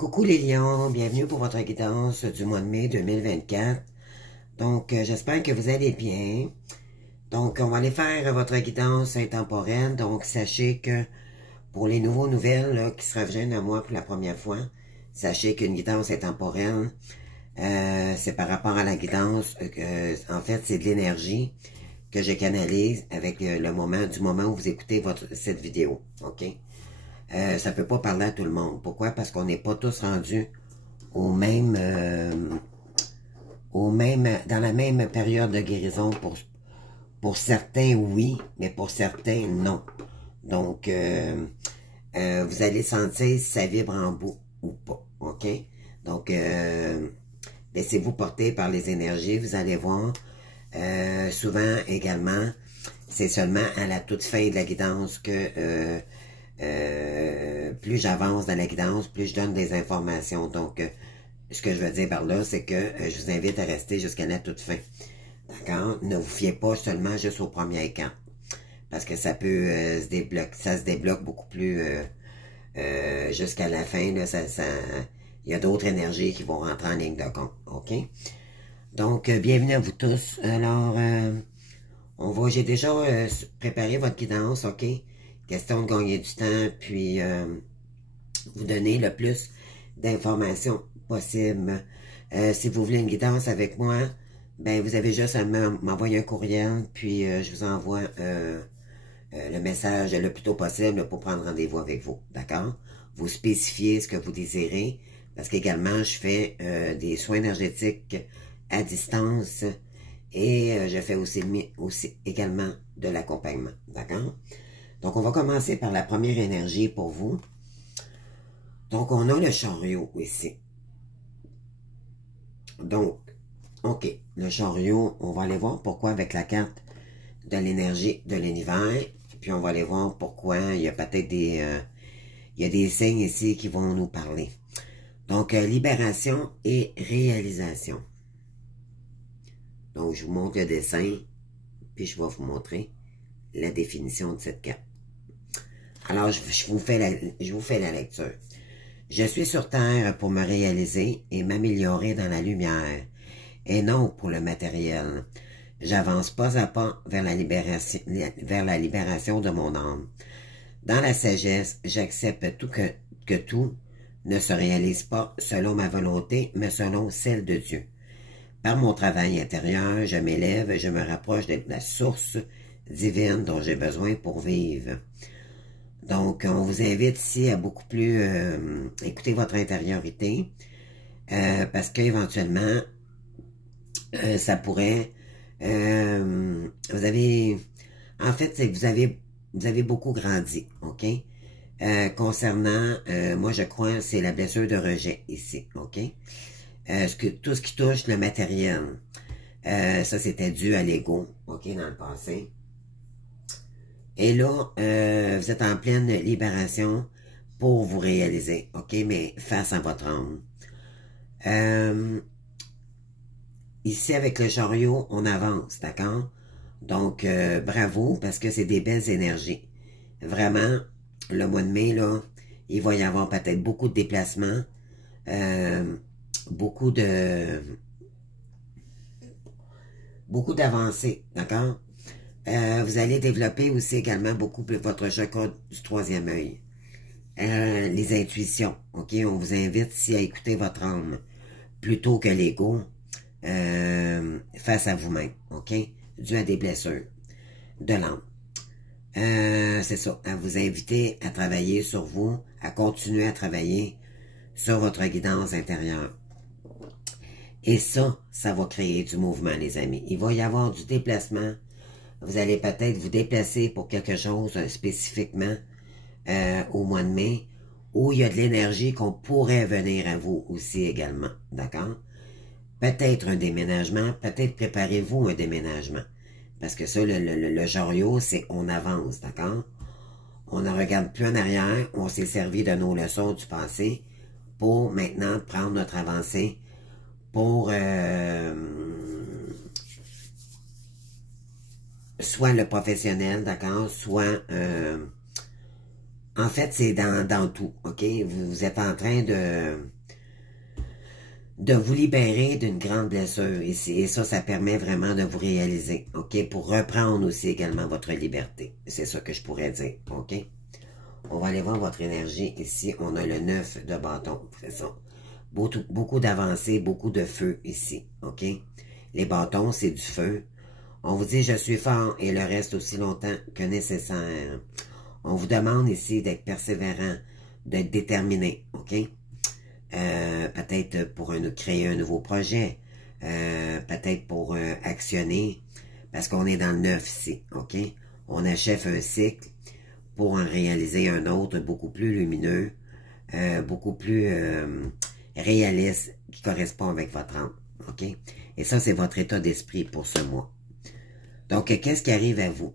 Coucou les lions, bienvenue pour votre guidance du mois de mai 2024. Donc, j'espère que vous allez bien. Donc, on va aller faire votre guidance intemporelle. Donc, sachez que pour les nouvelles là, qui se reviennent à moi pour la première fois, sachez qu'une guidance intemporelle, c'est par rapport à la guidance, en fait, c'est de l'énergie que je canalise avec le moment où vous écoutez cette vidéo, ok? Ça peut pas parler à tout le monde. Pourquoi? Parce qu'on n'est pas tous rendus au même, dans la même période de guérison. Pour certains, oui, mais pour certains, non. Donc, vous allez sentir si ça vibre en vous ou pas, ok? Donc, laissez-vous porter par les énergies, vous allez voir. Souvent, également, c'est seulement à la toute fin de la guidance que plus j'avance dans la guidance, plus je donne des informations. Donc, ce que je veux dire par là, c'est que je vous invite à rester jusqu'à la toute fin. D'accord? Ne vous fiez pas seulement juste au premier camp. Parce que ça peut ça se débloque beaucoup plus jusqu'à la fin. Là, il y a d'autres énergies qui vont rentrer en ligne de compte. OK? Donc, bienvenue à vous tous. Alors, j'ai déjà préparé votre guidance, OK? Question de gagner du temps, puis vous donner le plus d'informations possible. Si vous voulez une guidance avec moi, ben vous avez juste à m'envoyer un courriel, puis je vous envoie le message le plus tôt possible pour prendre rendez-vous avec vous, d'accord? Vous spécifiez ce que vous désirez, parce qu'également, je fais des soins énergétiques à distance et je fais aussi également de l'accompagnement, d'accord? Donc, on va commencer par la première énergie pour vous. Donc, on a le chariot ici. Donc, OK, le chariot, on va aller voir pourquoi avec la carte de l'énergie de l'univers. Puis, on va aller voir pourquoi il y a peut-être des signes ici qui vont nous parler. Donc, libération et réalisation. Donc, je vous montre le dessin, puis je vais vous montrer la définition de cette carte. Alors, je vous fais la lecture. Je suis sur Terre pour me réaliser et m'améliorer dans la lumière, et non pour le matériel. J'avance pas à pas vers la libération de mon âme. Dans la sagesse, j'accepte que tout ne se réalise pas selon ma volonté, mais selon celle de Dieu. Par mon travail intérieur, je m'élève et je me rapproche de la source divine dont j'ai besoin pour vivre. Donc, on vous invite ici à beaucoup plus écouter votre intériorité, parce qu'éventuellement, ça pourrait... vous avez beaucoup grandi, OK? Concernant, moi je crois, c'est la blessure de rejet ici, OK? Tout ce qui touche le matériel, ça c'était dû à l'ego, OK, dans le passé. Et là, vous êtes en pleine libération pour vous réaliser, OK, mais face à votre âme. Ici, avec le chariot, on avance, d'accord? Donc, bravo, parce que c'est des belles énergies. Vraiment, le mois de mai, là, il va y avoir peut-être beaucoup de déplacements, beaucoup d'avancées, d'accord? Vous allez développer aussi également beaucoup votre chakra du troisième œil. Les intuitions, ok? On vous invite ici à écouter votre âme plutôt que l'ego face à vous-même, ok? Dû à des blessures de l'âme. C'est ça, à vous inviter à travailler sur vous, à continuer à travailler sur votre guidance intérieure. Et ça va créer du mouvement, les amis. Il va y avoir du déplacement. Vous allez peut-être vous déplacer pour quelque chose spécifiquement au mois de mai, où il y a de l'énergie qu'on pourrait venir à vous aussi également, d'accord? Peut-être un déménagement, peut-être préparez-vous un déménagement. Parce que ça, le chariot, c'est on avance, d'accord? On ne regarde plus en arrière, on s'est servi de nos leçons du passé pour maintenant prendre notre avancée pour soit le professionnel, d'accord, soit En fait, c'est dans tout, OK? Vous êtes en train de vous libérer d'une grande blessure ici. Et ça permet vraiment de vous réaliser, OK? Pour reprendre aussi également votre liberté. C'est ça que je pourrais dire, OK? On va aller voir votre énergie. Ici, on a le 9 de bâton, c'est ça. Beaucoup d'avancées, beaucoup de feu ici, OK? Les bâtons, c'est du feu. On vous dit, je suis fort et le reste aussi longtemps que nécessaire. On vous demande ici d'être persévérant, d'être déterminé, OK? Peut-être pour créer un nouveau projet, peut-être pour actionner, parce qu'on est dans le 9 ici, OK? On achève un cycle pour en réaliser un autre beaucoup plus lumineux, beaucoup plus réaliste, qui correspond avec votre âme, OK? Et ça, c'est votre état d'esprit pour ce mois. Donc, qu'est-ce qui arrive à vous?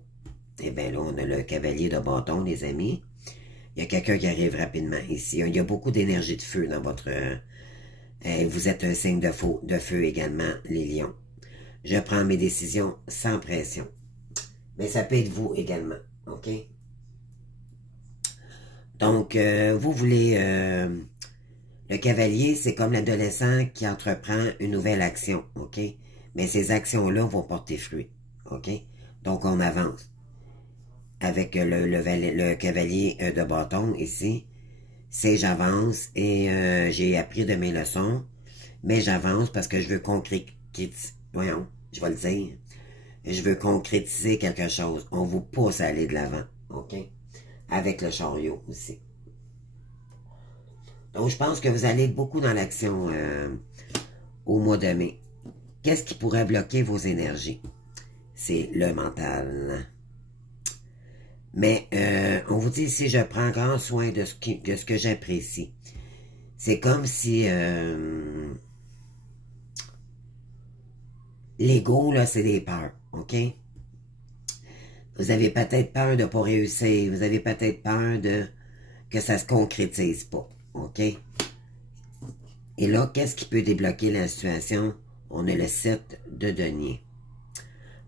Eh bien là, on a le cavalier de bâton, les amis. Il y a quelqu'un qui arrive rapidement ici. Il y a beaucoup d'énergie de feu dans votre... vous êtes un signe de feu également, les lions. Je prends mes décisions sans pression. Mais ça peut être vous également, OK? Donc, vous voulez... le cavalier, c'est comme l'adolescent qui entreprend une nouvelle action, OK? Mais ces actions-là vont porter fruit, OK? Donc, on avance. Avec le cavalier de bâton ici, c'est j'avance et j'ai appris de mes leçons, mais j'avance parce que je veux concrétiser, voyons, je vais le dire, je veux concrétiser quelque chose. On vous pousse à aller de l'avant, OK? Avec le chariot aussi. Donc, je pense que vous allez beaucoup dans l'action au mois de mai. Qu'est-ce qui pourrait bloquer vos énergies? C'est le mental. Mais on vous dit ici, je prends grand soin de ce que j'apprécie. C'est comme si l'ego, là, c'est des peurs, OK? Vous avez peut-être peur de ne pas réussir. Vous avez peut-être peur que ça ne se concrétise pas, OK? Et là, qu'est-ce qui peut débloquer la situation? On a le 7 de denier.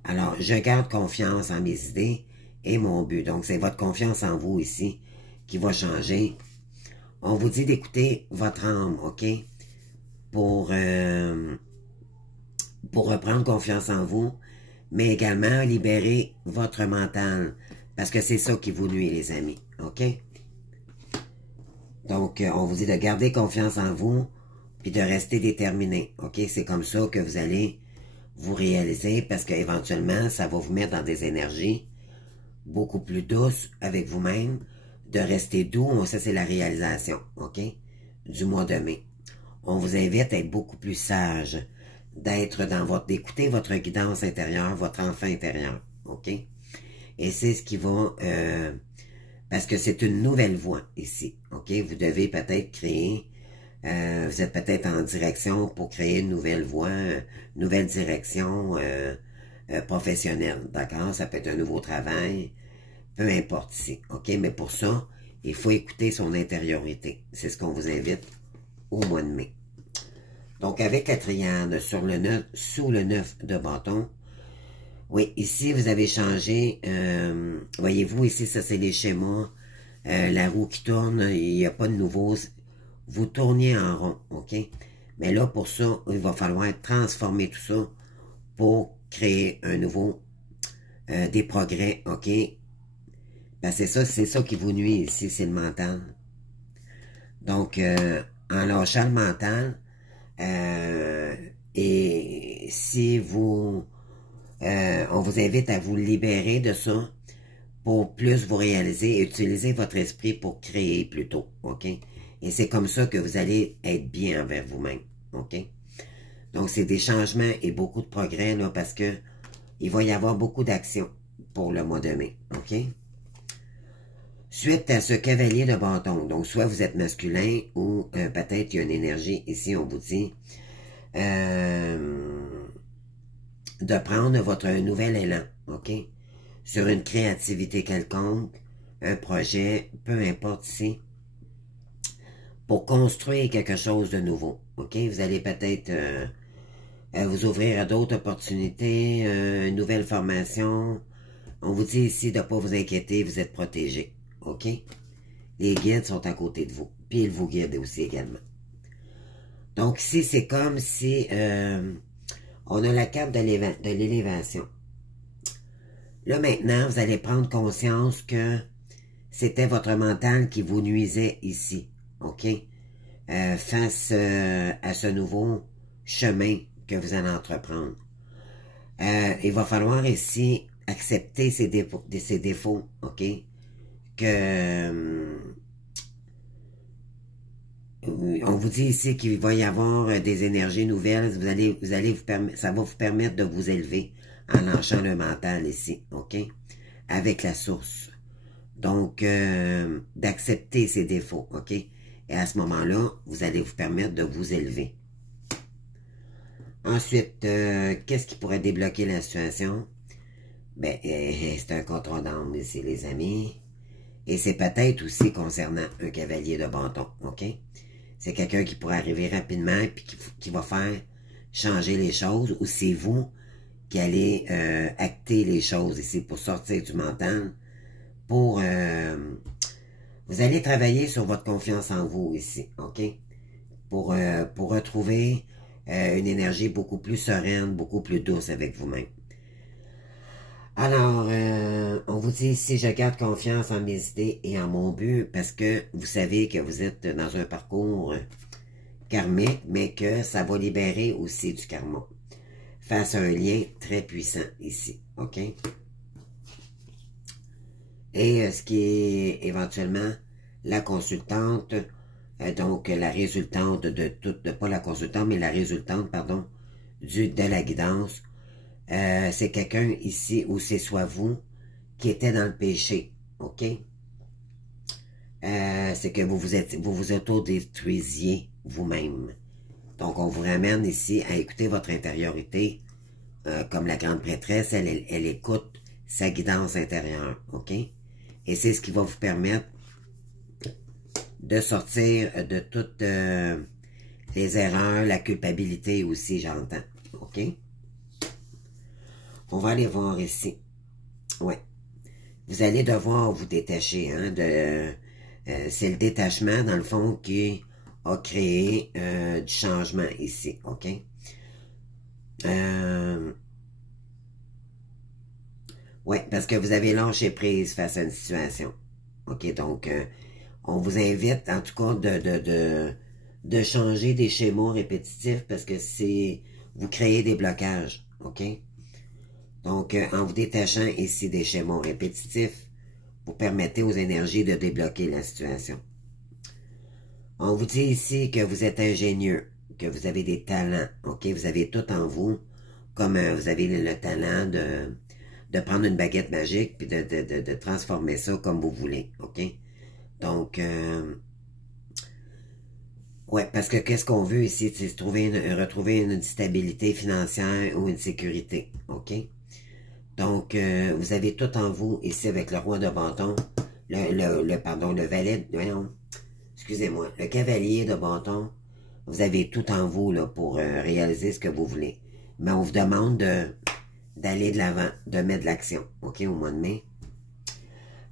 Alors, je garde confiance en mes idées et mon but. Donc, c'est votre confiance en vous ici qui va changer. On vous dit d'écouter votre âme, OK? Pour reprendre confiance en vous, mais également libérer votre mental. Parce que c'est ça qui vous nuit, les amis, OK? Donc, on vous dit de garder confiance en vous, puis de rester déterminé, OK? C'est comme ça que vous allez vous réaliser, parce qu'éventuellement, ça va vous mettre dans des énergies beaucoup plus douces avec vous-même, de rester doux, ça c'est la réalisation, OK? Du mois de mai. On vous invite à être beaucoup plus sage, d'écouter votre guidance intérieure, votre enfant intérieur, OK? Et c'est ce qui va, parce que c'est une nouvelle voie ici, OK? Vous devez peut-être créer, vous êtes peut-être en direction pour créer une nouvelle voie, nouvelle direction professionnelle, d'accord? Ça peut être un nouveau travail, peu importe ici, OK? Mais pour ça, il faut écouter son intériorité. C'est ce qu'on vous invite au mois de mai. Donc, avec la triade sous le 9 de bâton, oui, ici, vous avez changé, voyez-vous, ici, ça, c'est les schémas, la roue qui tourne, il n'y a pas de nouveau, vous tourniez en rond, OK? Mais là, pour ça, il va falloir transformer tout ça pour créer un nouveau, des progrès, OK? Ben, c'est ça qui vous nuit ici, c'est le mental. Donc, en lâchant le mental, et si vous, on vous invite à vous libérer de ça pour plus vous réaliser et utiliser votre esprit pour créer plutôt, OK? Et c'est comme ça que vous allez être bien envers vous-même, OK? Donc, c'est des changements et beaucoup de progrès, là, parce que il va y avoir beaucoup d'actions pour le mois de mai, OK? Suite à ce cavalier de bâton, donc soit vous êtes masculin ou peut-être il y a une énergie, ici on vous dit de prendre votre nouvel élan, OK? Sur une créativité quelconque, un projet, peu importe ici, pour construire quelque chose de nouveau, OK? Vous allez peut-être vous ouvrir à d'autres opportunités, une nouvelle formation. On vous dit ici de ne pas vous inquiéter, vous êtes protégé, OK? Les guides sont à côté de vous. Puis ils vous guident aussi également. Donc ici, c'est comme si on a la carte de l'élévation. Là maintenant, vous allez prendre conscience que c'était votre mental qui vous nuisait ici. OK? Face à ce nouveau chemin que vous allez entreprendre. Il va falloir ici accepter ces défauts, OK? Que on vous dit ici qu'il va y avoir des énergies nouvelles, ça va vous permettre de vous élever en lâchant le mental ici, OK? Avec la source. Donc, d'accepter ces défauts, OK? Et à ce moment-là, vous allez vous permettre de vous élever. Ensuite, qu'est-ce qui pourrait débloquer la situation? Ben, c'est un contrat d'âme ici, les amis. Et c'est peut-être aussi concernant un cavalier de bâton, OK? C'est quelqu'un qui pourrait arriver rapidement et qui va faire changer les choses, ou c'est vous qui allez acter les choses ici pour sortir du mental, pour... vous allez travailler sur votre confiance en vous ici, OK? Pour retrouver une énergie beaucoup plus sereine, beaucoup plus douce avec vous-même. Alors, on vous dit ici, je garde confiance en mes idées et en mon but, parce que vous savez que vous êtes dans un parcours karmique, mais que ça va libérer aussi du karma, face à un lien très puissant ici, OK? Et ce qui est éventuellement la consultante, donc la résultante pas la consultante, mais la résultante, pardon, de la guidance, c'est quelqu'un ici, ou c'est soit vous, qui était dans le péché, OK? C'est que vous vous autodétruisiez vous-même. Donc, on vous ramène ici à écouter votre intériorité, comme la grande prêtresse, elle écoute sa guidance intérieure, OK? Et c'est ce qui va vous permettre de sortir de toutes les erreurs, la culpabilité aussi, j'entends, OK? On va aller voir ici. Ouais. Vous allez devoir vous détacher, hein, c'est le détachement, dans le fond, qui a créé du changement ici, OK? Ouais, parce que vous avez lâché prise face à une situation. OK, donc, on vous invite, en tout cas, de changer des schémas répétitifs, parce que vous créez des blocages, OK? Donc, en vous détachant ici des schémas répétitifs, vous permettez aux énergies de débloquer la situation. On vous dit ici que vous êtes ingénieux, que vous avez des talents, OK? Vous avez tout en vous, comme vous avez le talent de prendre une baguette magique puis de transformer ça comme vous voulez, OK? Donc, ouais, parce que qu'est-ce qu'on veut ici, c'est retrouver une stabilité financière ou une sécurité, OK? Donc, vous avez tout en vous, ici, avec le roi de bâton, le valet, excusez-moi, le cavalier de bâton, vous avez tout en vous, là, pour réaliser ce que vous voulez. Mais on vous demande d'aller de l'avant, de mettre de l'action, OK, au mois de mai.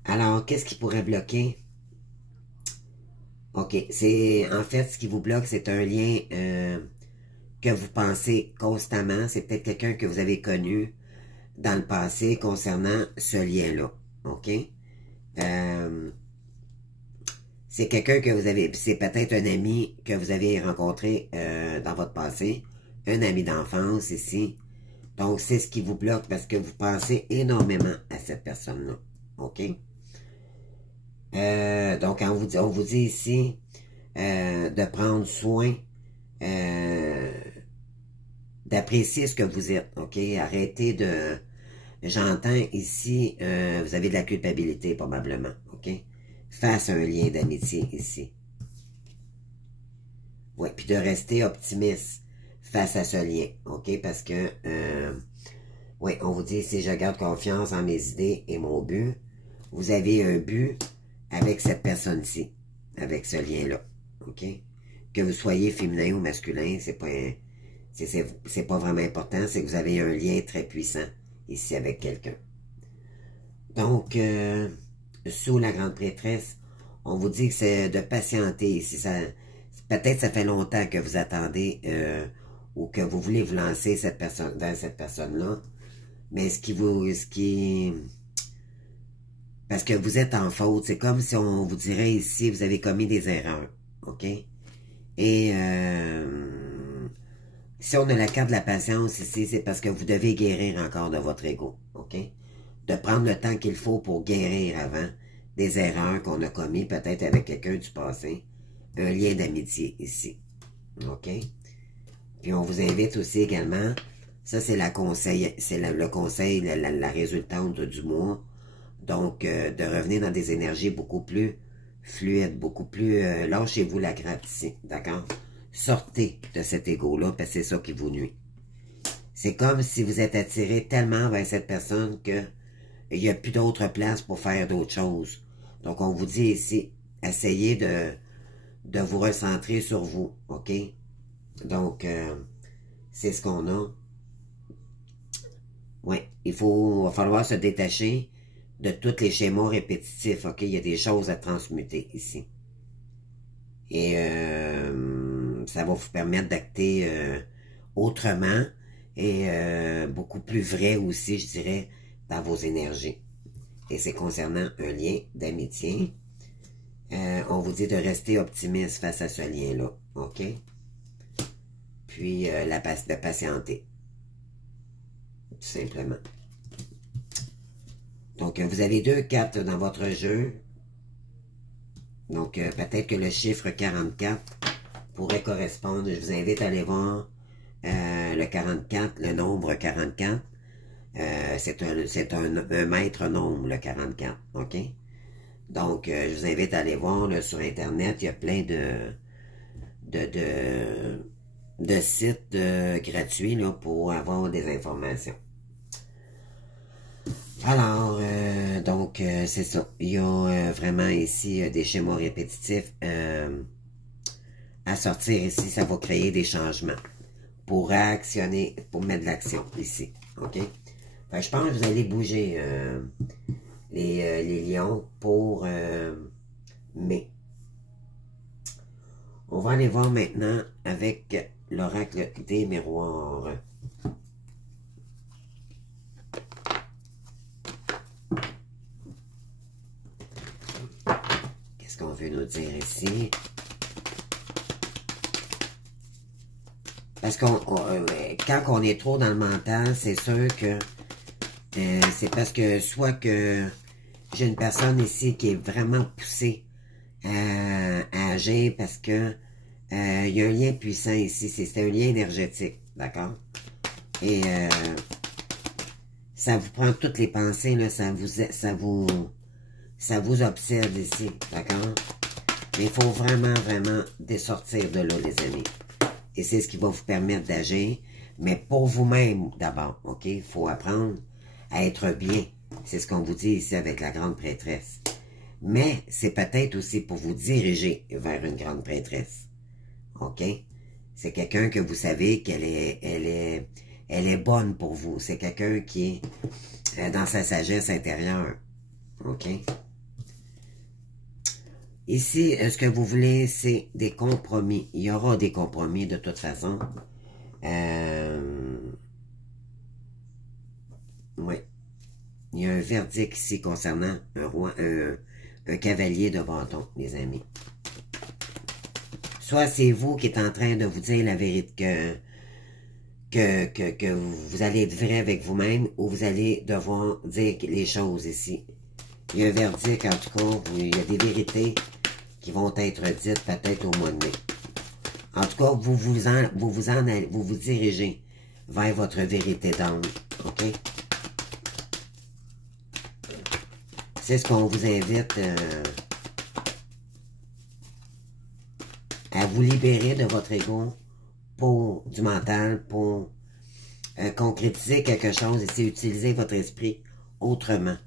Alors, qu'est-ce qui pourrait bloquer? OK, en fait, ce qui vous bloque, c'est un lien que vous pensez constamment. C'est peut-être quelqu'un que vous avez connu dans le passé concernant ce lien-là, OK? C'est quelqu'un que vous avez, c'est peut-être un ami que vous avez rencontré dans votre passé, un ami d'enfance ici. Donc, c'est ce qui vous bloque parce que vous pensez énormément à cette personne-là, OK? Donc, on vous dit ici de prendre soin, d'apprécier ce que vous êtes, OK? Arrêtez de... J'entends ici, vous avez de la culpabilité probablement, OK? Face à un lien d'amitié ici. Ouais, puis de rester optimiste face à ce lien, OK? Parce que, ouais, on vous dit, si je garde confiance en mes idées et mon but, vous avez un but avec cette personne-ci, avec ce lien-là, OK? Que vous soyez féminin ou masculin, c'est pas vraiment important, c'est que vous avez un lien très puissant ici avec quelqu'un. Donc, sous la grande prêtresse, On vous dit que c'est de patienter. Si ça, peut-être ça fait longtemps que vous attendez ou que vous voulez vous lancer dans cette personne-là. Mais parce que vous êtes en faute. C'est comme si on vous dirait ici, vous avez commis des erreurs. OK? Et si on a la carte de la patience ici, c'est parce que vous devez guérir encore de votre ego. OK? De prendre le temps qu'il faut pour guérir avant des erreurs qu'on a commises, peut-être avec quelqu'un du passé. Un lien d'amitié ici. OK? Puis on vous invite aussi également, ça c'est le conseil, la résultante du mois. Donc, de revenir dans des énergies beaucoup plus fluides, beaucoup plus... lâchez-vous la grappe ici, d'accord? Sortez de cet ego-là, parce que c'est ça qui vous nuit. C'est comme si vous êtes attiré tellement vers cette personne que il n'y a plus d'autre place pour faire d'autres choses. Donc, on vous dit ici, essayez de vous recentrer sur vous, OK? Donc, c'est ce qu'on a. Oui, va falloir se détacher de tous les schémas répétitifs, OK? Il y a des choses à transmuter ici. Et ça va vous permettre d'acter autrement et beaucoup plus vrai aussi, je dirais, dans vos énergies. Et c'est concernant un lien d'amitié. On vous dit de rester optimiste face à ce lien-là, OK? Puis, de patienter. Tout simplement. Donc, vous avez 2 cartes dans votre jeu. Donc, peut-être que le chiffre 44 pourrait correspondre. Je vous invite à aller voir le 44, le nombre 44. C'est un maître nombre, le 44, OK? Donc, je vous invite à aller voir là, sur Internet. Il y a plein de sites gratuits là, pour avoir des informations. Alors, donc, c'est ça. Il y a vraiment ici des schémas répétitifs à sortir ici. Ça va créer des changements pour actionner, pour mettre de l'action ici. OK? Fait, je pense que vous allez bouger les lions pour mai. On va aller voir maintenant avec l'oracle des miroirs. Qu'est-ce qu'on veut nous dire ici? Parce quand on est trop dans le mental, c'est sûr que c'est parce que soit que j'ai une personne ici qui est vraiment poussée à agir parce que il y a un lien puissant ici, c'est un lien énergétique, d'accord? Et ça vous prend toutes les pensées, là, ça vous obsède ici, d'accord? Mais il faut vraiment, vraiment sortir de là, les amis. Et c'est ce qui va vous permettre d'agir, mais pour vous-même d'abord, OK? Il faut apprendre à être bien. C'est ce qu'on vous dit ici avec la grande prêtresse. Mais c'est peut-être aussi pour vous diriger vers une grande prêtresse. OK? C'est quelqu'un que vous savez qu'elle est bonne pour vous. C'est quelqu'un qui est dans sa sagesse intérieure. OK? Ici, ce que vous voulez, c'est des compromis. Il y aura des compromis de toute façon. Oui. Il y a un verdict ici concernant un cavalier de bâton, les amis. Soit c'est vous qui êtes en train de vous dire la vérité, que vous allez être vrai avec vous-même, ou vous allez devoir dire les choses ici. Il y a un verdict, en tout cas, il y a des vérités qui vont être dites peut-être au mois de mai. En tout cas, vous vous dirigez vers votre vérité d'âme, OK? C'est ce qu'on vous invite à vous libérer de votre ego du mental, pour concrétiser quelque chose et c'est utiliser votre esprit autrement.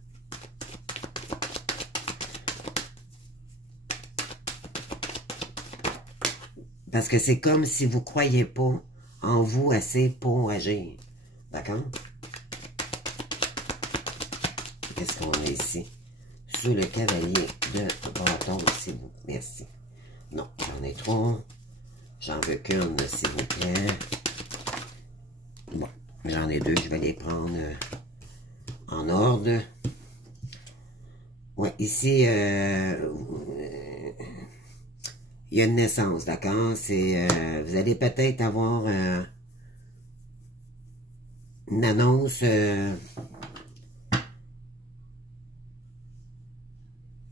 Parce que c'est comme si vous ne croyez pas en vous assez pour agir. D'accord? Qu'est-ce qu'on a ici? sous le cavalier de bâton, s'il vous plaît. Merci. Non, j'en ai trop. J'en veux qu'une, s'il vous plaît. Bon, j'en ai deux, je vais les prendre en ordre. Ouais, ici, il y a une naissance, d'accord? C'est, vous allez peut-être avoir une annonce.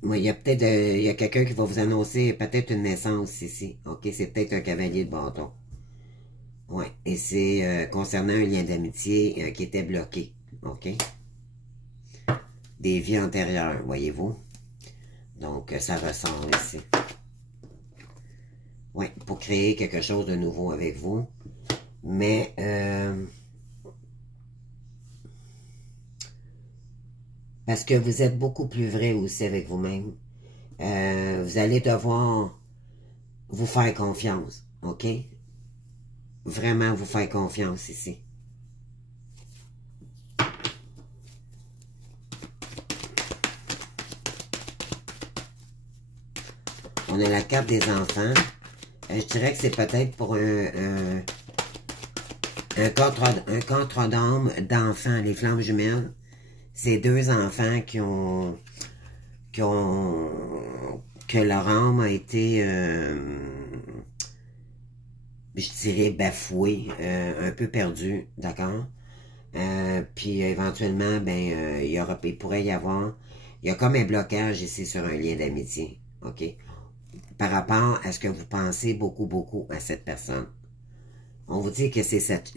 Ouais, il y a peut-être, il y a quelqu'un qui va vous annoncer peut-être une naissance ici. Ok, c'est peut-être un cavalier de bâton. Ouais, et c'est concernant un lien d'amitié qui était bloqué. Ok? Des vies antérieures, voyez-vous? Donc, ça ressort ici. Ouais, pour créer quelque chose de nouveau avec vous. Mais, parce que vous êtes beaucoup plus vrai aussi avec vous-même. Vous allez devoir vous faire confiance, ok? Vraiment vous faire confiance ici. On a la carte des enfants. Je dirais que c'est peut-être pour un contre d'âme d'enfants, les flammes jumelles. C'est deux enfants que leur âme a été, je dirais, bafouée, un peu perdue, d'accord? Puis éventuellement, ben, il pourrait y avoir, il y a comme un blocage ici sur un lien d'amitié, ok? Par rapport à ce que vous pensez beaucoup à cette personne. On vous dit que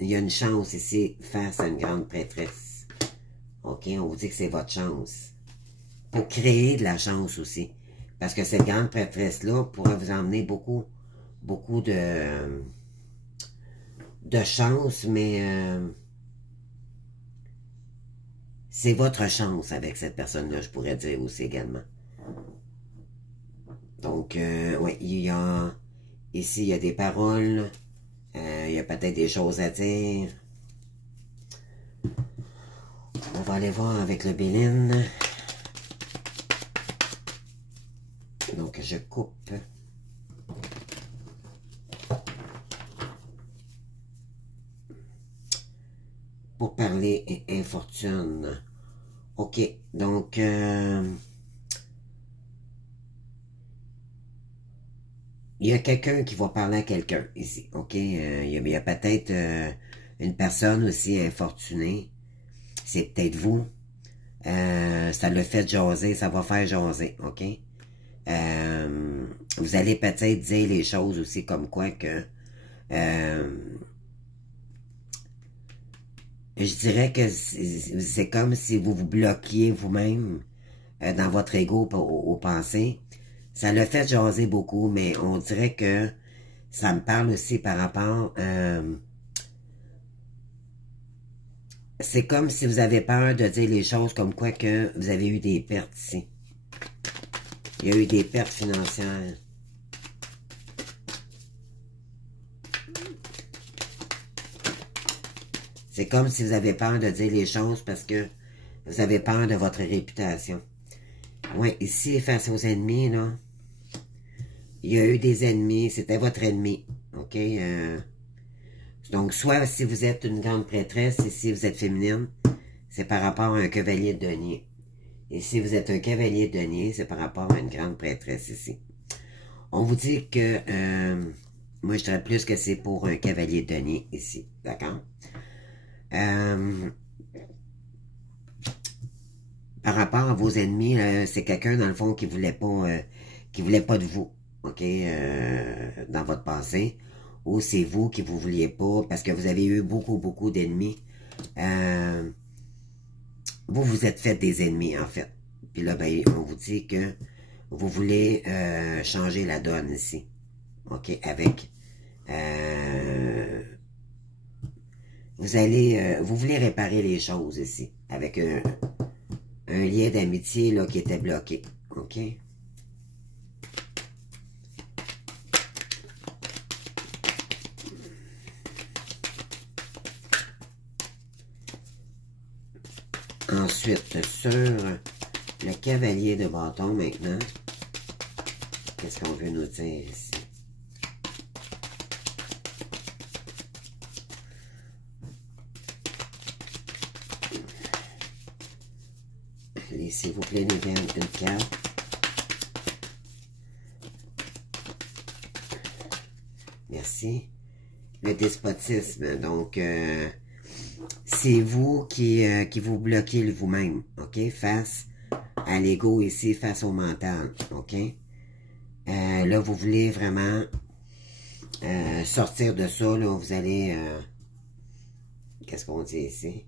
il y a une chance ici face à une grande prêtresse. Ok, on vous dit que c'est votre chance. Pour créer de la chance aussi. Parce que cette grande prêtresse-là pourrait vous emmener beaucoup de chance, mais c'est votre chance avec cette personne-là, je pourrais dire aussi également. Donc, oui, ici, il y a des paroles, il y a peut-être des choses à dire. On va aller voir avec le Béline. Donc, je coupe. Pour parler infortune. OK, donc, il y a quelqu'un qui va parler à quelqu'un ici, OK? Il y a peut-être une personne aussi infortunée. C'est peut-être vous. Ça le fait jaser, ça va faire jaser, OK? Vous allez peut-être dire les choses aussi comme quoi que... je dirais que c'est comme si vous vous bloquiez vous-même dans votre ego aux pensées. Ça le fait jaser beaucoup, mais on dirait que ça me parle aussi par rapport... c'est comme si vous avez peur de dire les choses comme quoi que vous avez eu des pertes ici. Il y a eu des pertes financières. C'est comme si vous avez peur de dire les choses parce que vous avez peur de votre réputation. Oui, ici, face aux ennemis, là, il y a eu des ennemis, c'était votre ennemi, ok? Donc, soit si vous êtes une grande prêtresse et si vous êtes féminine, c'est par rapport à un cavalier de denier. Et si vous êtes un cavalier de denier, c'est par rapport à une grande prêtresse ici. On vous dit que, moi je dirais plus que c'est pour un cavalier de denier ici, d'accord? Par rapport à vos ennemis, c'est quelqu'un dans le fond qui voulait pas de vous, ok, dans votre passé, ou c'est vous qui vous vouliez pas parce que vous avez eu beaucoup d'ennemis. Vous vous êtes fait des ennemis en fait. Puis là, ben, on vous dit que vous voulez changer la donne ici, ok, avec vous voulez réparer les choses ici avec un lien d'amitié là qui était bloqué, ok. Ensuite, sur Le cavalier de bâton maintenant. Qu'est-ce qu'on veut nous dire ici? Allez, s'il vous plaît, les verres, une carte. Merci. Le despotisme, donc, c'est vous qui vous bloquez vous-même, ok? Face à l'ego ici, face au mental, ok? Là, vous voulez vraiment sortir de ça, là, vous allez, qu'est-ce qu'on dit ici?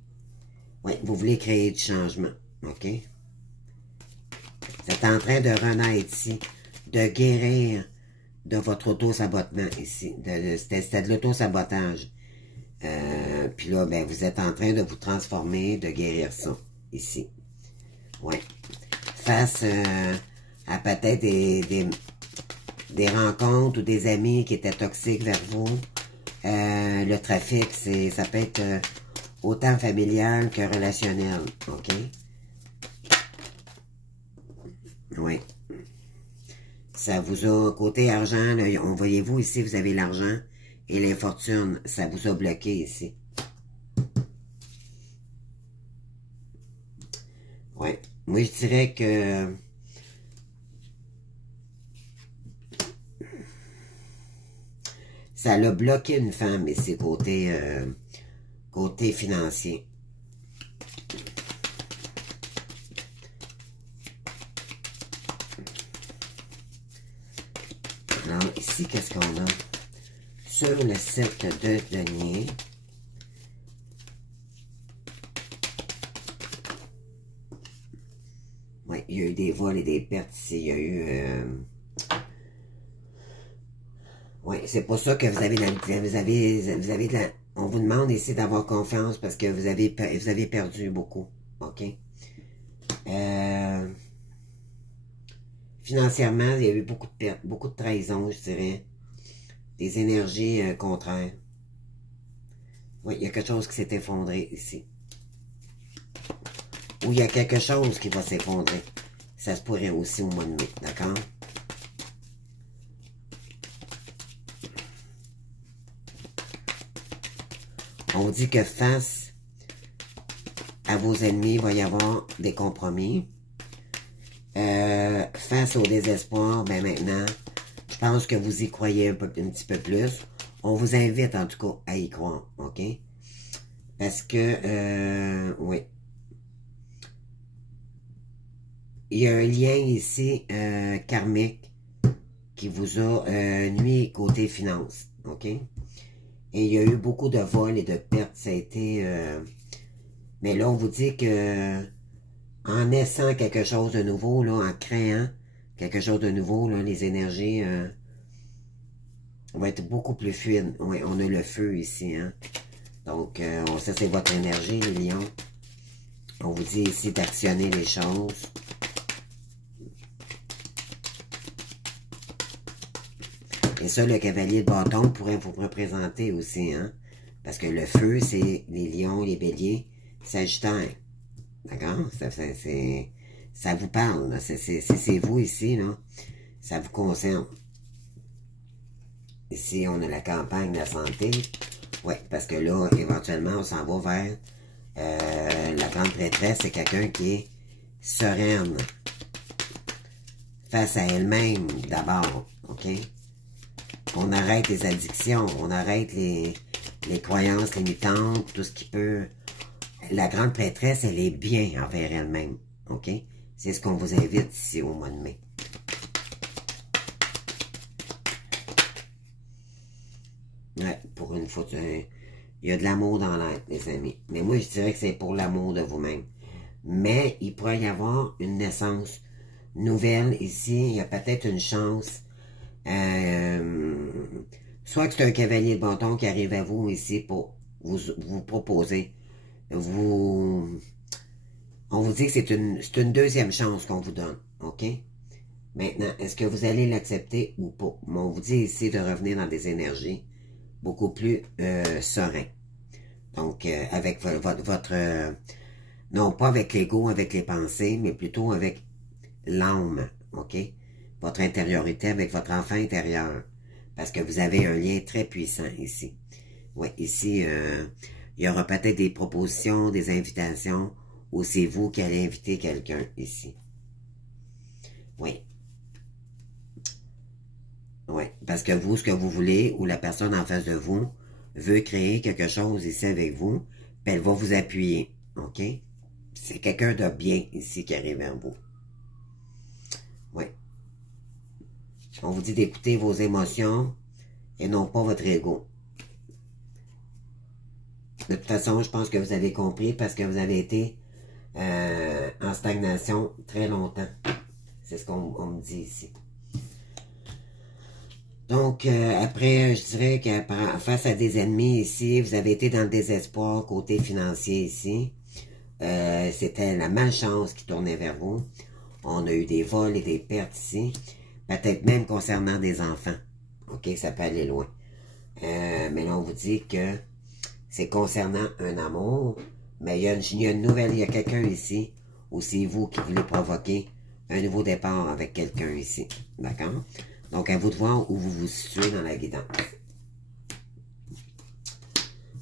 Oui, vous voulez créer du changement, ok? Vous êtes en train de renaître ici, de guérir de votre auto-sabotement ici. C'était de l'auto-sabotage. Puis là, ben, vous êtes en train de vous transformer, de guérir ça, ici. Oui. Face à peut-être des rencontres ou des amis qui étaient toxiques vers vous. Le trafic, ça peut être autant familial que relationnel, ok? Oui. Ça vous a, côté argent, là, on voyez-vous ici, vous avez l'argent et l'infortune. Ça vous a bloqué ici. Oui. Moi, je dirais que ça l'a bloqué une femme ici, côté financier. Alors, ici, qu'est-ce qu'on a? Sur le 7 de denier, oui, il y a eu des vols et des pertes ici. Il y a eu... oui, c'est pour ça que vous avez de la... On vous demande ici d'avoir confiance parce que vous avez perdu beaucoup. OK? Financièrement, il y a eu beaucoup de pertes, beaucoup de trahison, je dirais. Des énergies contraires. Oui, il y a quelque chose qui s'est effondré ici. Ou il y a quelque chose qui va s'effondrer. Ça se pourrait aussi au mois de mai, d'accord? On dit que face à vos ennemis, il va y avoir des compromis. Face au désespoir, ben maintenant, je pense que vous y croyez un petit peu plus. On vous invite en tout cas à y croire, ok? Parce que, oui. Il y a un lien ici karmique qui vous a nuit côté finance, ok? Et il y a eu beaucoup de vols et de pertes, ça a été... mais là, on vous dit que en naissant quelque chose de nouveau, là, en créant quelque chose de nouveau, là, les énergies vont être beaucoup plus fluides. Oui, on a le feu ici, hein? Donc, ça, c'est votre énergie, les lions. On vous dit ici d'actionner les choses. Et ça, le cavalier de bâton pourrait vous représenter aussi, hein? Parce que le feu, c'est les lions, les béliers, Sagittaire. D'accord? Ça vous parle, c'est vous ici, là. Ça vous concerne. Ici, on a la campagne de la santé. Oui, parce que là, éventuellement, on s'en va vers la grande prêtresse. C'est quelqu'un qui est sereine. Face à elle-même, d'abord. OK? On arrête les addictions. On arrête les croyances limitantes. Tout ce qui peut... La grande prêtresse, elle est bien envers elle-même. OK? C'est ce qu'on vous invite ici au mois de mai. Ouais, pour une fois, il y a de l'amour dans l'air, les amis. Mais moi, je dirais que c'est pour l'amour de vous-même. Mais il pourrait y avoir une naissance nouvelle ici. Il y a peut-être une chance. Soit que c'est un cavalier de bâton qui arrive à vous ici pour vous proposer. On vous dit que c'est une deuxième chance qu'on vous donne. OK? Maintenant, est-ce que vous allez l'accepter ou pas? Mais on vous dit ici de revenir dans des énergies beaucoup plus sereines. Donc, avec Non pas avec l'ego, avec les pensées, mais plutôt avec l'âme, OK? Votre intériorité avec votre enfant intérieur. Parce que vous avez un lien très puissant ici. Oui, ici, il y aura peut-être des propositions, des invitations, ou c'est vous qui allez inviter quelqu'un ici. Oui. Oui, parce que vous, ce que vous voulez, ou la personne en face de vous, veut créer quelque chose ici avec vous, puis elle va vous appuyer, OK? C'est quelqu'un de bien ici qui arrive vers vous. Oui. On vous dit d'écouter vos émotions et non pas votre ego. De toute façon, je pense que vous avez compris parce que vous avez été en stagnation très longtemps. C'est ce qu'on me dit ici. Donc, après, je dirais que face à des ennemis ici, vous avez été dans le désespoir côté financier ici. C'était la malchance qui tournait vers vous. On a eu des vols et des pertes ici. Peut-être même concernant des enfants. OK, ça peut aller loin. Mais là, on vous dit que c'est concernant un amour. Mais il y a une nouvelle, il y a quelqu'un ici, ou c'est vous qui voulez provoquer un nouveau départ avec quelqu'un ici. D'accord? Donc, à vous de voir où vous vous situez dans la guidance.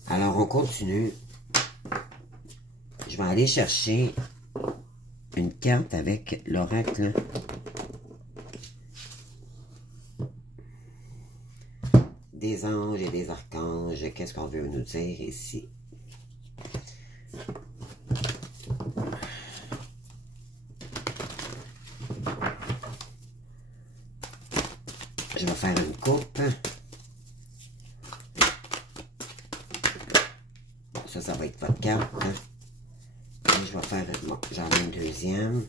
Alors, on continue. Je vais aller chercher une carte avec l'oracle. Des anges et des archanges. Qu'est-ce qu'on veut nous dire ici? Je vais faire une coupe. Ça va être votre carte. Et je vais faire... Bon, j'en ai une deuxième.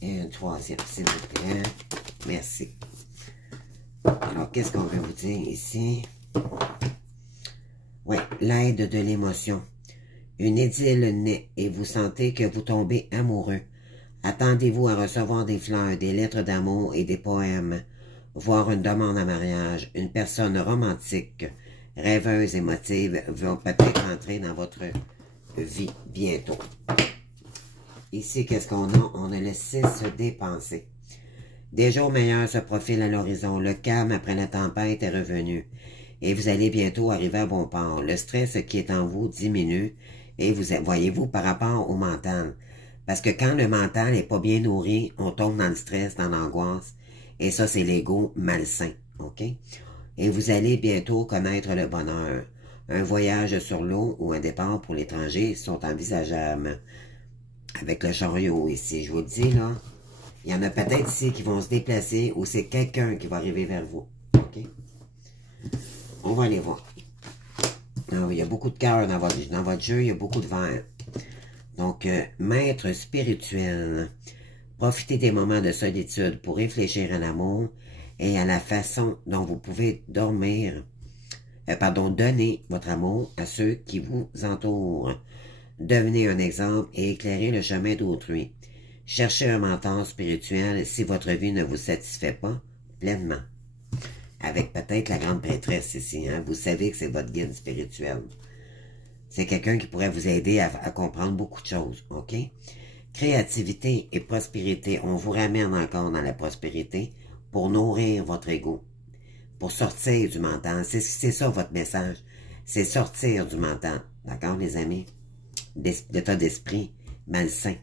Et une troisième, s'il vous plaît. Merci. Alors, qu'est-ce qu'on veut vous dire ici? Oui, l'aide de l'émotion. Une idylle naît et vous sentez que vous tombez amoureux. Attendez-vous à recevoir des fleurs, des lettres d'amour et des poèmes, voire une demande en mariage. Une personne romantique, rêveuse, émotive va peut-être entrer dans votre vie bientôt. Ici, qu'est-ce qu'on a? On a le 6 dépenser. Des jours meilleurs se profilent à l'horizon. Le calme après la tempête est revenu. Et vous allez bientôt arriver à bon port. Le stress qui est en vous diminue. Et vous voyez-vous par rapport au mental. Parce que quand le mental n'est pas bien nourri, on tombe dans le stress, dans l'angoisse. Et ça, c'est l'ego malsain. OK? Et vous allez bientôt connaître le bonheur. Un voyage sur l'eau ou un départ pour l'étranger sont envisageables. Avec le chariot ici, je vous le dis, là. Il y en a peut-être ici qui vont se déplacer ou c'est quelqu'un qui va arriver vers vous. OK? On va aller voir. Alors, il y a beaucoup de cœur dans votre jeu, il y a beaucoup de verre. Donc, maître spirituel, profitez des moments de solitude pour réfléchir à l'amour et à la façon dont vous pouvez donner votre amour à ceux qui vous entourent. Devenez un exemple et éclairez le chemin d'autrui. Cherchez un mentor spirituel si votre vie ne vous satisfait pas pleinement. Avec peut-être la grande prêtresse ici, hein? Vous savez que c'est votre guide spirituel. C'est quelqu'un qui pourrait vous aider à comprendre beaucoup de choses, OK? Créativité et prospérité, on vous ramène encore dans la prospérité pour nourrir votre ego, pour sortir du mental. C'est ça votre message, c'est sortir du mental, d'accord les amis? L'état d'esprit malsain.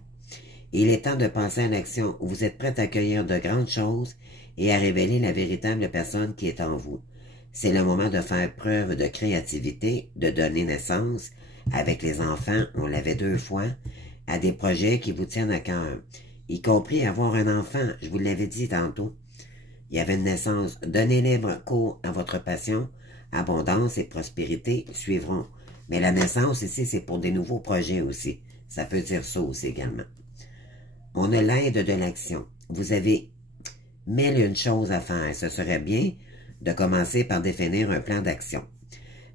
Il est temps de passer à l'action. Vous êtes prêt à accueillir de grandes choses et à révéler la véritable personne qui est en vous. C'est le moment de faire preuve de créativité, de donner naissance, avec les enfants, on l'avait 2 fois, à des projets qui vous tiennent à cœur, y compris avoir un enfant, je vous l'avais dit tantôt. Il y avait une naissance. Donnez libre cours à votre passion, abondance et prospérité suivront. Mais la naissance ici, c'est pour des nouveaux projets aussi. Ça peut dire ça aussi également. On a l'aide de l'action. Vous avez 1001 choses à faire. Ce serait bien de commencer par définir un plan d'action.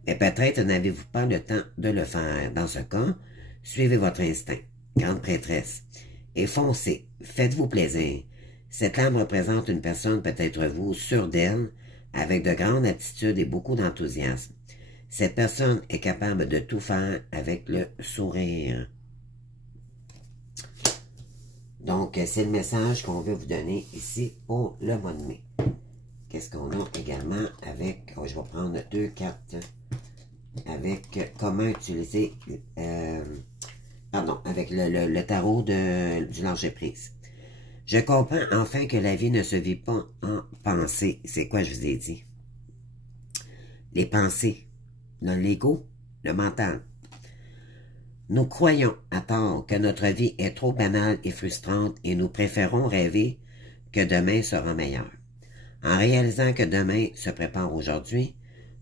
Mais peut-être n'avez-vous pas le temps de le faire. Dans ce cas, suivez votre instinct, grande prêtresse, et foncez. Faites-vous plaisir. Cette lame représente une personne, peut-être vous, sûre d'elle, avec de grandes aptitudes et beaucoup d'enthousiasme. Cette personne est capable de tout faire avec le sourire. Donc, c'est le message qu'on veut vous donner ici pour le mois de mai. Qu'est-ce qu'on a également avec... Oh, je vais prendre 2 cartes avec comment utiliser... avec le tarot du lâcher-prise. Je comprends enfin que la vie ne se vit pas en pensée. C'est quoi je vous ai dit? Les pensées, l'ego, le mental. Nous croyons à tort que notre vie est trop banale et frustrante et nous préférons rêver que demain sera meilleur. En réalisant que demain se prépare aujourd'hui,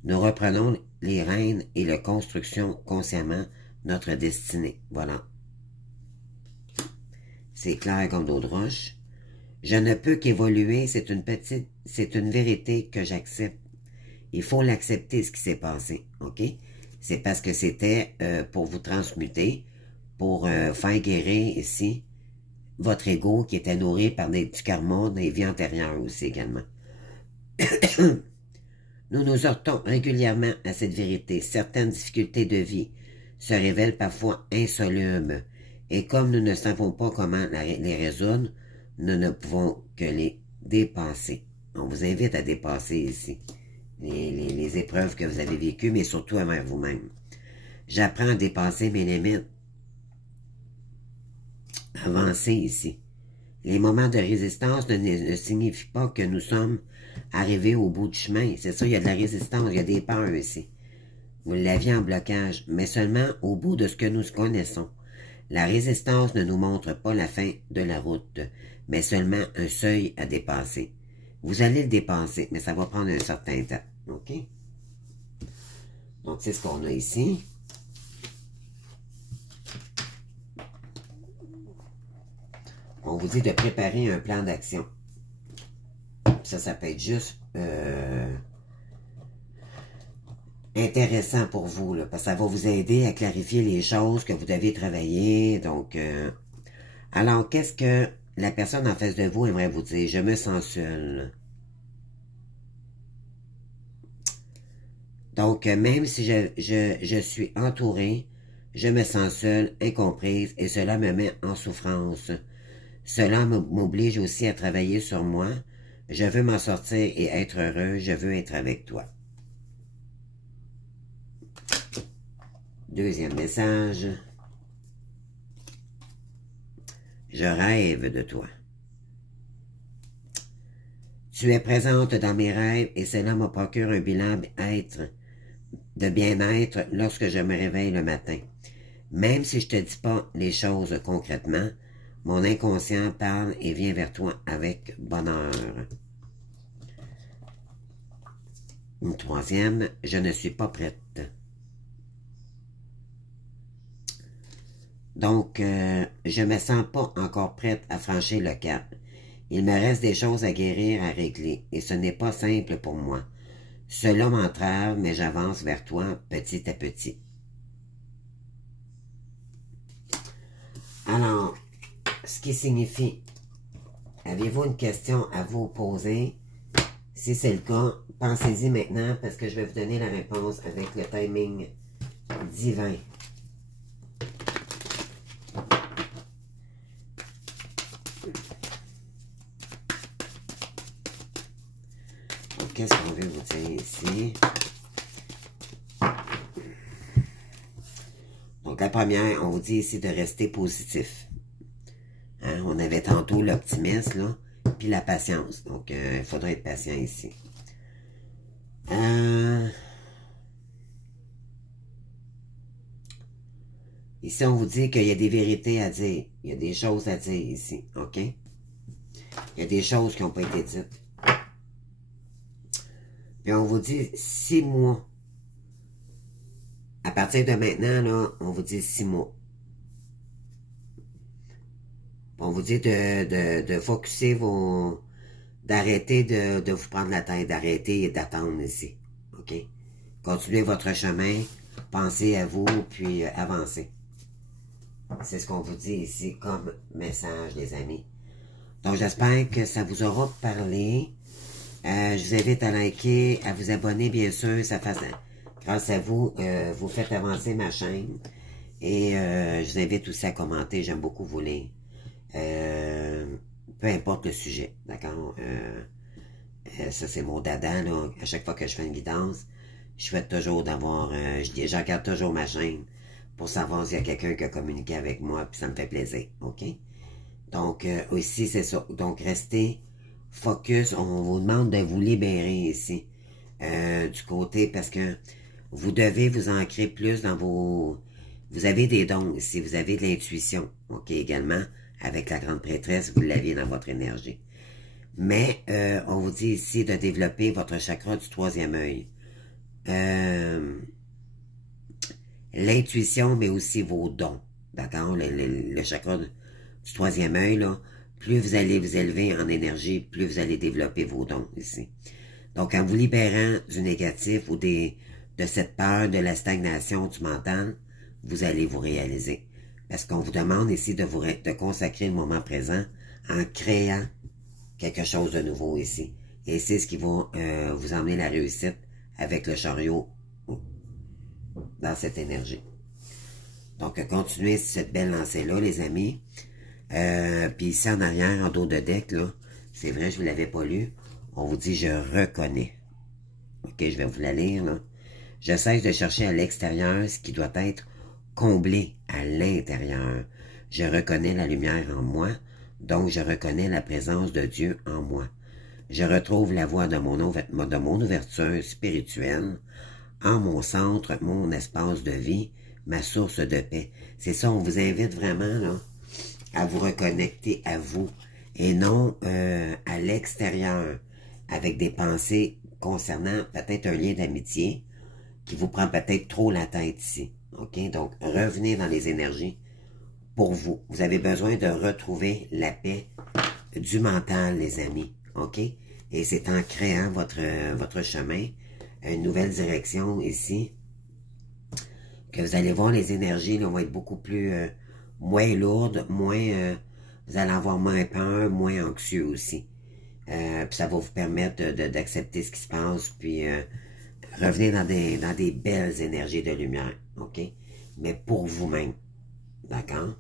nous reprenons les rênes et la construction consciemment notre destinée. Voilà. C'est clair comme d'eau de roche. Je ne peux qu'évoluer, c'est une vérité que j'accepte. Il faut l'accepter, ce qui s'est passé, ok? C'est parce que c'était pour vous transmuter, pour faire guérir ici votre ego qui était nourri par du karma, des vies antérieures aussi également. Nous nous heurtons régulièrement à cette vérité. Certaines difficultés de vie se révèlent parfois insolubles. Et comme nous ne savons pas comment les résoudre, nous ne pouvons que les dépasser. On vous invite à dépasser ici les épreuves que vous avez vécues, mais surtout envers vous-même. J'apprends à dépasser mes limites. Avancer ici. Les moments de résistance ne signifient pas que nous sommes arrivés au bout du chemin. C'est ça, il y a de la résistance, il y a des peurs ici. Vous l'aviez en blocage, mais seulement au bout de ce que nous connaissons. La résistance ne nous montre pas la fin de la route, mais seulement un seuil à dépasser. Vous allez le dépasser, mais ça va prendre un certain temps. OK? Donc, c'est ce qu'on a ici. On vous dit de préparer un plan d'action. Ça peut être juste intéressant pour vous, là, parce que ça va vous aider à clarifier les choses que vous devez travailler. Donc, alors, qu'est-ce que la personne en face de vous aimerait vous dire? Je me sens seule. Donc, même si je suis entourée, je me sens seule, incomprise, et cela me met en souffrance. Cela m'oblige aussi à travailler sur moi. Je veux m'en sortir et être heureux. Je veux être avec toi. Deuxième message. Je rêve de toi. Tu es présente dans mes rêves et cela me procure un bilan de bien-être lorsque je me réveille le matin. Même si je te dis pas les choses concrètement, mon inconscient parle et vient vers toi avec bonheur. Une troisième, je ne suis pas prête. Donc, je me sens pas encore prête à franchir le cap. Il me reste des choses à guérir, à régler, et ce n'est pas simple pour moi. Cela m'entrave, mais j'avance vers toi petit à petit. Alors, ce qui signifie, avez-vous une question à vous poser? Si c'est le cas, pensez-y maintenant parce que je vais vous donner la réponse avec le timing divin. Qu'est-ce qu'on veut vous dire ici? Donc, la première, on vous dit ici de rester positif. Hein? On avait tantôt l'optimisme, là, puis la patience. Donc, il faudrait être patient ici. Ici, on vous dit qu'il y a des vérités à dire. Il y a des choses à dire ici, OK? Il y a des choses qui n'ont pas été dites. Puis on vous dit 6 mois. À partir de maintenant, là, on vous dit 6 mois. On vous dit de focusser d'arrêter de vous prendre la tête, d'arrêter et d'attendre ici. OK? Continuez votre chemin, pensez à vous, puis avancez. C'est ce qu'on vous dit ici comme message, les amis. Donc, j'espère que ça vous aura parlé. Je vous invite à liker, à vous abonner, bien sûr. Ça Grâce à vous, vous faites avancer ma chaîne. Et je vous invite aussi à commenter. J'aime beaucoup vous lire. Peu importe le sujet, d'accord? Ça, c'est mon dada, là. À chaque fois que je fais une guidance, je souhaite toujours d'avoir... je regarde toujours ma chaîne pour savoir s'il y a quelqu'un qui a communiqué avec moi, puis ça me fait plaisir, OK? Donc, aussi, c'est ça. Donc, restez focus. On vous demande de vous libérer ici, du côté, parce que vous devez vous ancrer plus dans vos... Vous avez des dons ici, vous avez de l'intuition, OK, également, avec la grande prêtresse, vous l'aviez dans votre énergie. Mais, on vous dit ici de développer votre chakra du troisième œil. L'intuition, mais aussi vos dons, d'accord? Le chakra du troisième œil, là, plus vous allez vous élever en énergie, plus vous allez développer vos dons ici. Donc, en vous libérant du négatif ou de cette peur, de la stagnation du mental, vous allez vous réaliser. Parce qu'on vous demande ici de consacrer le moment présent en créant quelque chose de nouveau ici. Et c'est ce qui va vous emmener la réussite avec le chariot dans cette énergie. Donc, continuez cette belle lancée-là, les amis. Puis ici, en arrière, en dos de deck, là, c'est vrai, je ne vous l'avais pas lu. On vous dit « Je reconnais ». OK, je vais vous la lire, là. « Je cesse de chercher à l'extérieur ce qui doit être comblé à l'intérieur. Je reconnais la lumière en moi, donc je reconnais la présence de Dieu en moi. Je retrouve la voie de mon ouverture spirituelle, en mon centre, mon espace de vie, ma source de paix. » C'est ça, on vous invite vraiment là, à vous reconnecter à vous et non à l'extérieur avec des pensées concernant peut-être un lien d'amitié qui vous prend peut-être trop la tête ici. OK? Donc, revenez dans les énergies pour vous. Vous avez besoin de retrouver la paix du mental, les amis. OK? Et c'est en créant votre chemin, une nouvelle direction ici, que vous allez voir les énergies là, vont être beaucoup plus moins lourdes, moins vous allez avoir moins peur, moins anxieux aussi. Puis ça va vous permettre d'accepter ce qui se passe, puis revenir dans des belles énergies de lumière, OK? Mais pour vous-même, d'accord?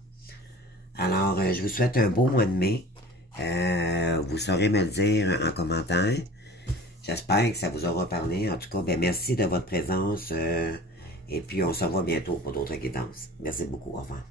Alors, je vous souhaite un beau mois de mai. Vous saurez me le dire en commentaire. J'espère que ça vous aura parlé. En tout cas, ben merci de votre présence. Et puis, on se revoit bientôt pour d'autres guidances. Merci beaucoup. Au revoir.